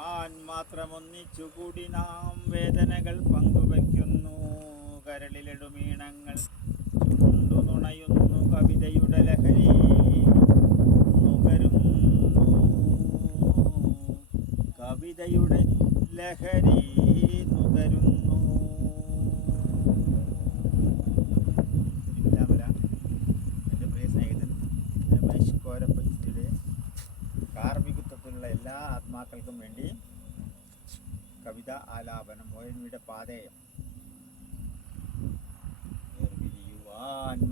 പിരിയുവാൻ മാത്രമൊന്നിച്ചുകൂടി നാം വേദനകൾ പങ്കുവയ്ക്കുന്നു. കരളിലെടുമീണങ്ങൾ ചുണ്ടു നുണയുന്നു കവിതയുടെ ലഹരി. നുകരുന്നു കവിതയുടെ ലഹരി. നുകരുന്നു ആത്മാക്കൾക്കും വേണ്ടി കവിത ആലാപനം ഒയൻവിയുടെ പാതയം.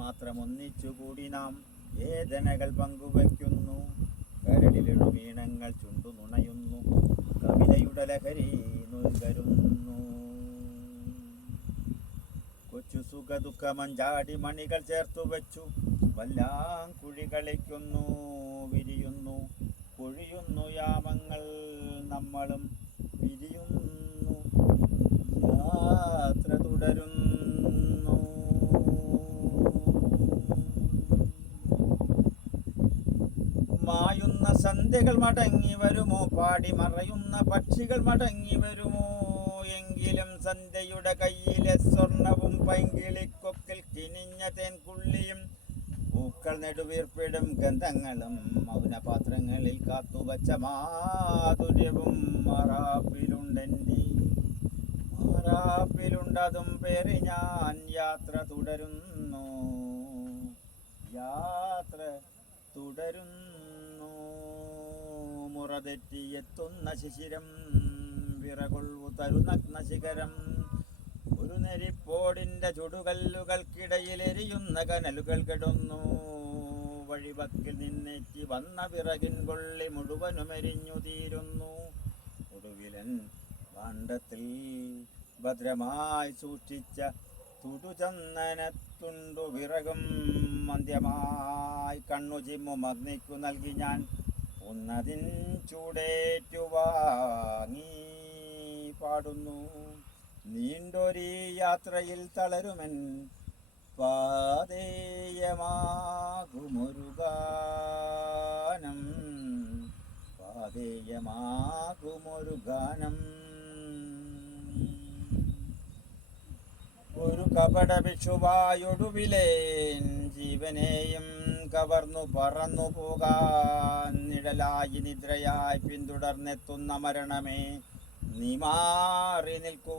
മാത്രം ഒന്നിച്ചുകൂടി നാം വേദനകൾ പങ്കുവയ്ക്കുന്നു. കരളിലുള്ള വീണങ്ങൾ ചുണ്ടു നുണയുന്നു. കവിതയുടെ ലഹരി നുകരുന്നു കൊച്ചു സുഖ ദുഃഖമഞ്ചാടി മണികൾ ചേർത്തു വെച്ചു. വല്ലാം കുഴി കളിക്കുന്നു വിരിയുന്നു പൊഴിയുന്നു യാമങ്ങൾ. നമ്മളും വിരിയുന്നു. യാത്ര തുടരുന്നു. മായുന്ന സന്ധ്യകൾ മടങ്ങി വരുമോ? പാടി മറയുന്ന പക്ഷികൾ മടങ്ങി വരുമോ? എങ്കിലും സന്ധ്യയുടെ കയ്യിലെ സ്വർണവും പൈങ്കിളിക്കൊക്കിൽ കിനിഞ്ഞ തേൻകുള്ളിയും പൂക്കൾ നെടുവീർപ്പിടും ഗന്ധങ്ങളും മൗനപാത്രങ്ങളിൽ കാത്തുവച്ച മാധുര്യവും മാറാപ്പിലുണ്ടെന്റെ മറാപ്പിലുണ്ടതും പേര് ഞാൻ യാത്ര തുടരുന്നു. യാത്ര തുടരുന്നു. മുറതെറ്റിയെത്തുന്ന ശിശിരം വിറകൊള്ളു തരുനഗ്ന ശിഖരം ഒരു ചുടുകല്ലുകൾക്കിടയിലെരിയുന്ന കനലുകൾ കെടുന്നു. വഴിവക്കിൽ നിന്നെത്തി വന്ന വിറകിൻ കൊള്ളി മുഴുവനും എരിഞ്ഞു തീരുന്നു. ഒടുവിലൻ പാണ്ഡത്തിൽ ഭദ്രമായി സൂക്ഷിച്ച തുടുചന്ദനത്തുണ്ടു വിറകും മന്ദ്യമായി കണ്ണു ചിമ്മും അഗ്നിക്കു നൽകി ഞാൻ ഒന്നതിൻ ചൂടേറ്റു വാങ്ങി പാടുന്നു. നീണ്ടൊരീ യാത്രയിൽ തളരുമൻ. പാതേയമാകുമൊരു ഗാനം പാതേയമാകുമൊരു ഗാനം ഒരു കപട ഭിക്ഷുവായൊടുവിലേൻ ജീവനെയും കവർന്നു പറന്നു പോകാൻ നിഴലായി നിദ്രയായി പിന്തുടർന്നെത്തുന്ന മരണമേ. നീ മാറി നിൽക്കൂ.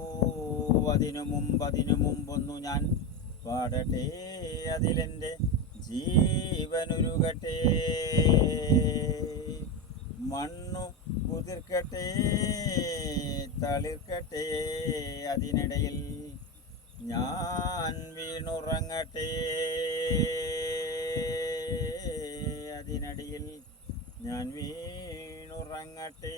അതിനു മുമ്പ് അതിനു മുമ്പൊന്നു ഞാൻ പാടട്ടെ അതിലെന്റെ ജീവനുരുകട്ടെ. മണ്ണു കുതിർക്കട്ടെ തളിർക്കട്ടെ അതിനിടയിൽ ഞാൻ വീണുറങ്ങട്ടെ. അതിനടിയിൽ ഞാൻ വീണുറങ്ങട്ടെ.